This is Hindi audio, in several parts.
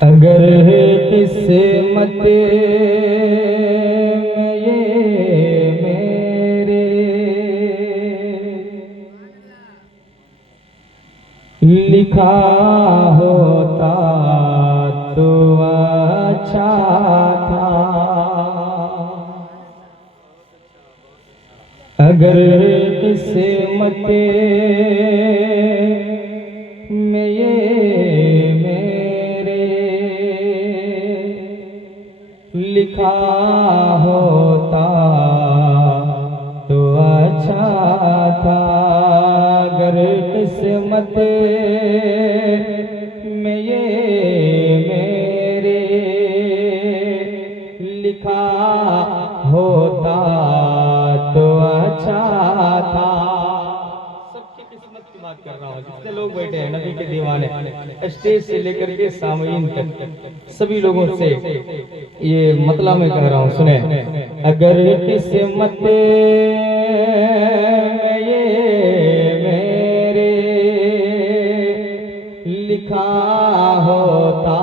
अगर किस्मत में ये मेरे लिखा होता तो अच्छा था। अगर किस्मत में ये मेरे लिखा होता तो अच्छा था। अगर किस्मत में ये मेरे लिखा होता तो अच्छा था। सबकी किस्मत की बात कर रहा हूँ। जितने लोग बैठे हैं नबी के दीवाने, स्टेज से लेकर के सामईन तक सभी लोगों से ये मतलब मैं कह रहा हूँ, सुने। अगर किस्मत में ये मेरे लिखा होता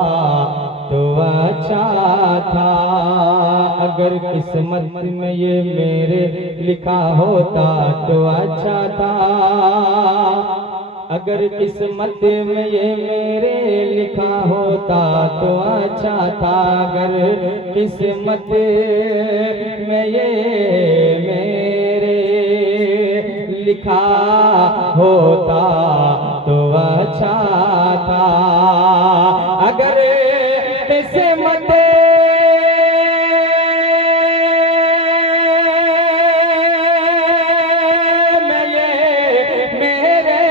तो अच्छा था। अगर किस्मत में ये मेरे लिखा होता तो अच्छा था। अगर किस्मत में ये मेरे लिखा होता तो अच्छा था। अगर किस्मत में ये मेरे लिखा होता तो अच्छा था। अगर किस्मत में ये मेरे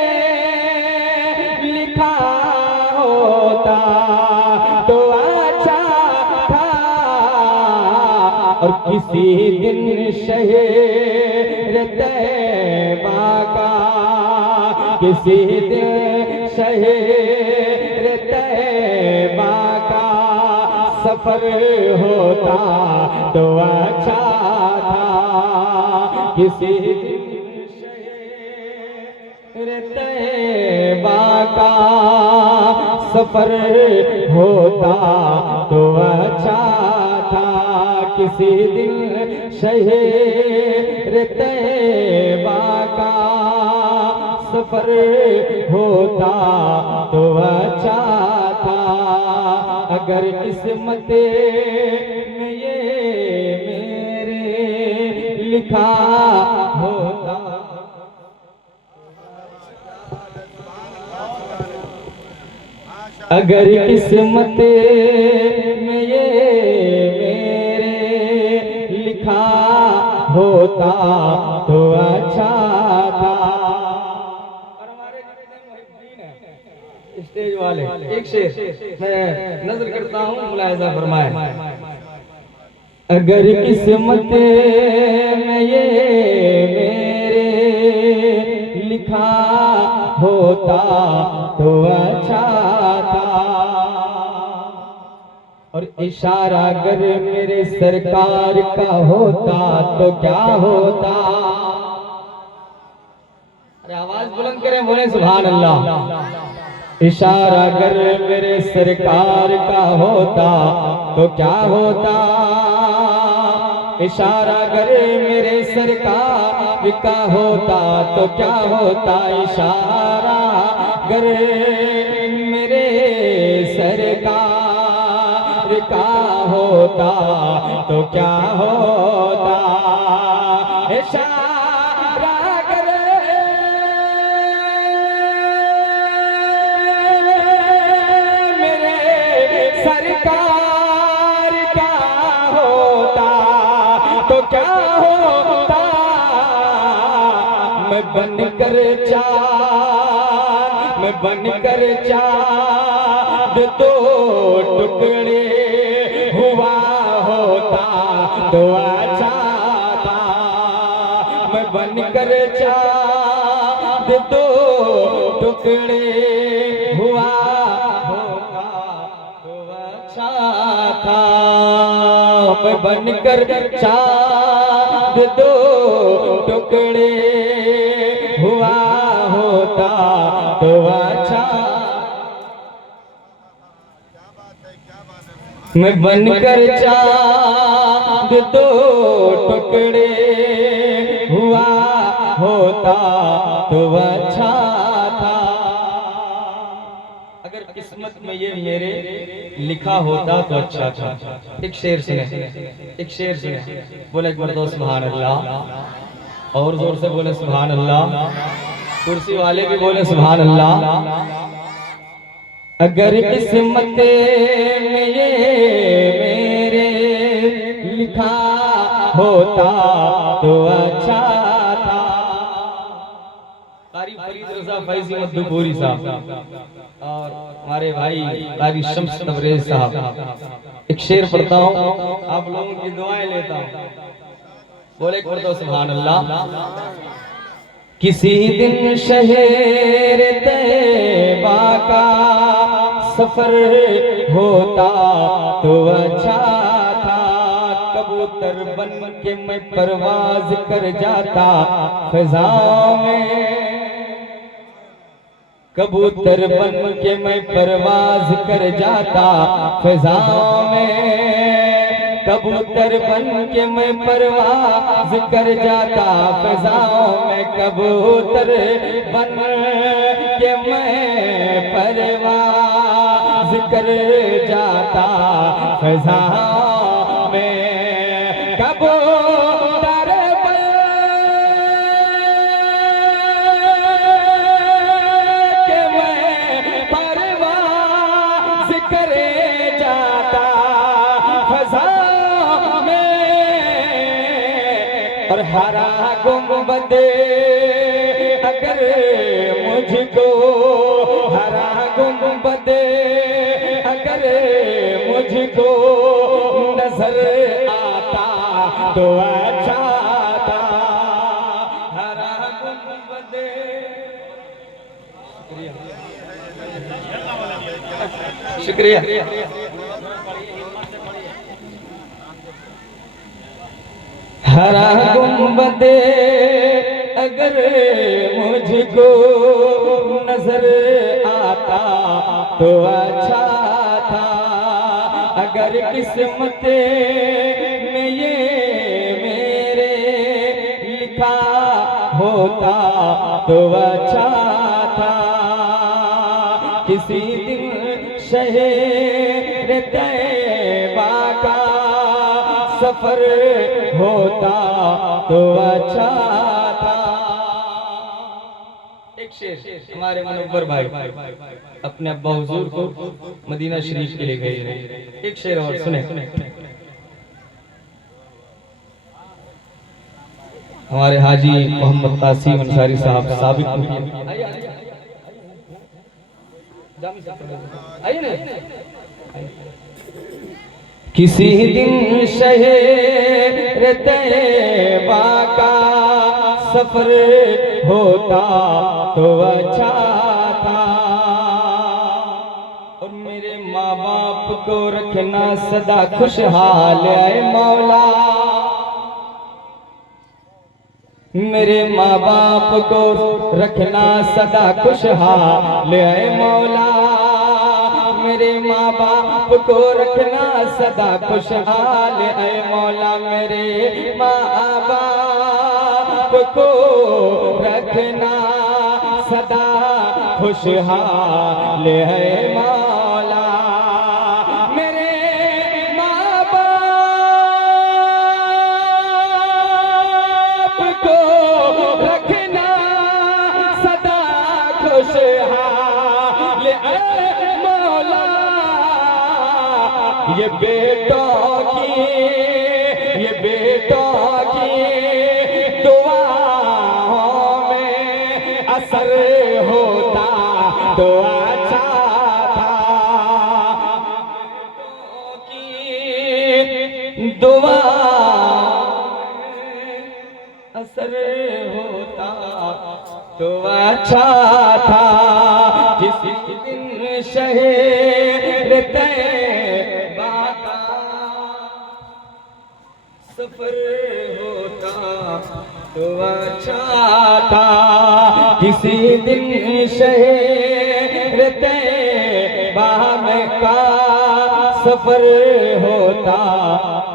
लिखा होता तो अच्छा था। और किसी दिन शहर तैबा का, किसी दिन शहर तैबा का सफर होता तो अच्छा था। किसी दिन शहर तैबा का सफर होता तो अच्छा था। किसी दिन शहर तैबा का सफर होता तो अच्छा था। अगर किस्मत में ये मेरे लिखा होता। अगर किस्मत में ये मेरे लिखा होता तो अच्छा था। और हमारे स्टेज वाले एक शेर मैं नजर करता हूँ, मुलाहिजा फरमाए। अगर किस्मत में ये मेरे लिखा होता तो अच्छा था। और इशारा अगर मेरे सरकार का होता तो क्या होता। अरे आवाज बुलंद करें, बोले सुभान अल्लाह। इशारा अगर मेरे सरकार का होता तो क्या होता। इशारा अगर मेरे सरकार का होता तो क्या होता। इशारा अगर मेरे सरकार का होता तो क्या होता। इशारा अगर मेरे सरकार का होता तो क्या होता। मैं बनकर चाँद, मैं बनकर चाँद दो टुकड़े हुआ होता तो अच्छा था। मैं बनकर चाँद दो टुकड़े हुआ होता तो अच्छा था। मैं बनकर चाँद दो टुकड़े हुआ होता तो अच्छा। मैं बनकर चांद दो टुकड़े हुआ होता तो अच्छा था। अगर किस्मत में ये मेरे लिखा होता तो अच्छा था। एक शेर सुने, एक शेर सुने। बोले एक मर्दो सुभान अल्लाह, और जोर से बोले सुभान अल्लाह, कुर्सी वाले भी बोले सुभान अल्लाह। अगर किस्मत में ये मेरे लिखा होता तो अच्छा था। कारी फरीद रज़ा फैज़ी मधुपुरी साहब और हमारे भाई कारी शम्स तबरेज़ साहब, एक शेर पढ़ता हूँ, आप लोगों की दुआएं लेता हूँ। बोले एक मर्दो सुभान अल्लाह। किसी दिन शहर तैबा का सफर होता तो अच्छा था। कबूतर बन के मैं परवाज कर जाता फ़ज़ा में, कबूतर बन के मैं परवाज कर जाता फ़ज़ा में, कबूतर बन के मैं परवाज कर जाता फ़ज़ाओं में, कबूतर बन के मैं परवाज कर जाता फ़ज़ाओं में, कबूतर बन के मैं परवाज कर जाता फ़ज़ाओं। और हरा गुंबद अगर मुझको, हरा गुंबद अगर मुझको नजर आता तो अच्छा था। हरा गुंबद, शुक्रिया, हरा गुंबद अगर मुझको नजर आता तो अच्छा था। अगर किस्मत में ये मेरे लिखा होता तो अच्छा था। किसी दिन शहर तैबा का सफर होता तो अच्छा था। एक शेर हमारे मुनव्वर भाई अपने अब्बा हुजूर को मदीना शरीफ के लिए गए। एक शेर और सुने। हमारे हाजी मोहम्मद कासिम अंसारी साहब साबिक आइए ना। किसी दिन शहर तैबा का सफर होता तो अच्छा था। और मेरे माँ बाप को रखना सदा खुशहाल है मौला, मेरे माँ बाप को रखना सदा खुशहाल है मौला, मेरे माँ बाप को रखना सदा खुशहाल है मौला, मेरे माँ बाप को रखना सदा खुशहाल है मौला, मेरे माँ बाप को रखना सदा खुशहाल है मौला। ये बेटों की दुआओं में असर होता तो अच्छा था। बेटों की दुआओं में असर होता तो अच्छा था। किसी दिन शहर तैबा का सफर होता तो अच्छा था। किसी दिन शहर तैबा में का सफर होता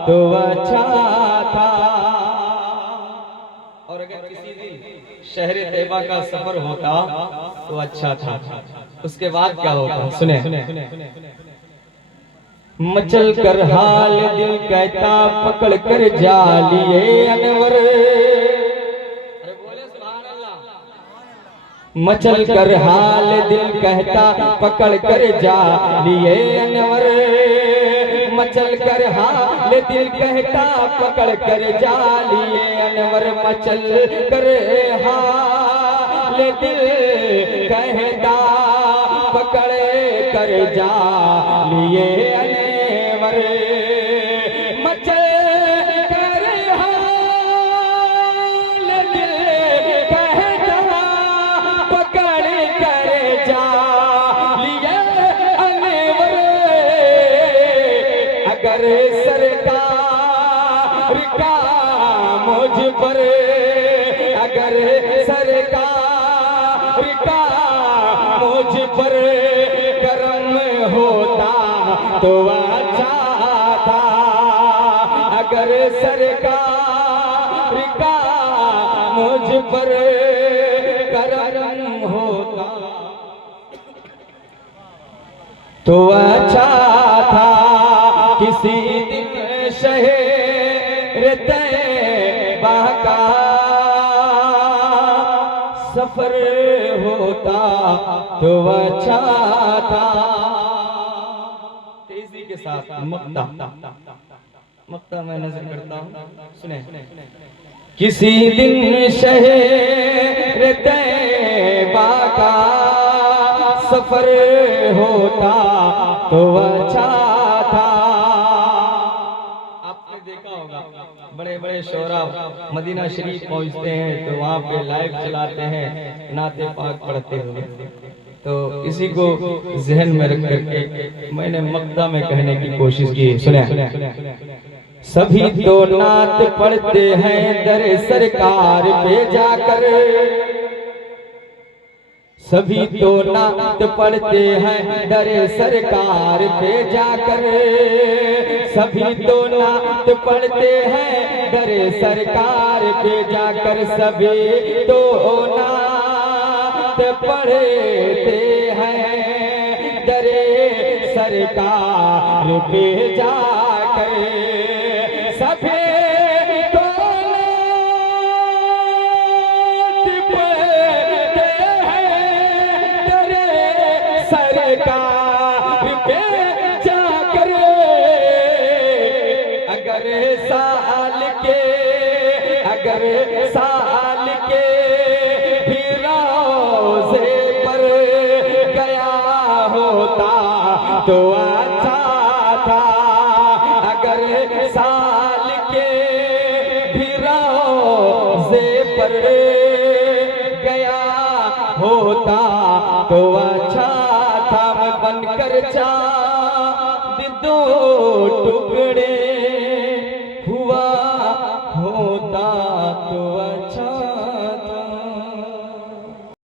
तो अच्छा था। और अगर किसी दिन शहर तैयबा का सफर होता तो अच्छा था। उसके बाद क्या होता सुने। मचल कर हाल दिल कहता पकड़ कर जा लिए अनवर। मचल कर हाल दिल कहता पकड़ कर जा लिए अनवर। मचल कर हाल दिल कहता पकड़ कर जा लिए अनवर। मचल कर हाल दिल कहता पकड़ कर जा लिए अनवर। मचल कर हाल दिल कहता पकड़ कर जा लिए अनवर। अगर सरकार का मुझ पर, अगर सरकार का मुझ पर करम होता तो अच्छा था। अगर सरकार का मुझ पर करम होता तो अच्छा था। किसी दिन शहर तैयबा का सफर होता तो अच्छा था। तेजी के साथ मक्ता मक्ता मैं नजर करता हूँ सुने। किसी दिन शहर तैयबा का सफर होता तो अच्छा था। आपने देखा होगा बड़े बड़े शोरा मदीना शरीफ पहुंचते हैं तो वहां पे लाइव चलाते हैं, नाते पाक पढ़ते हुए। तो इसी को जहन में रख करके मैंने मक्ता में कहने की कोशिश की। सुने। सभी तो नात पढ़ते हैं दर सरकार पे जाकर। सभी तो नात पढ़ते हैं दर सरकार पे जाकर। सभी तो नात पढ़ते हैं दर सरकार पे जाकर। सभी तो नात पढ़ते हैं दर सरकार पे जाकर। सभी तो नात पढ़ते सरकार पे जाकर। अगर साल के भी रोज़े पर गया होता तो अच्छा था। अगर साल के भी रोज़े पर गया होता तो अच्छा था। मैं बनकर चाँद दो टुकड़े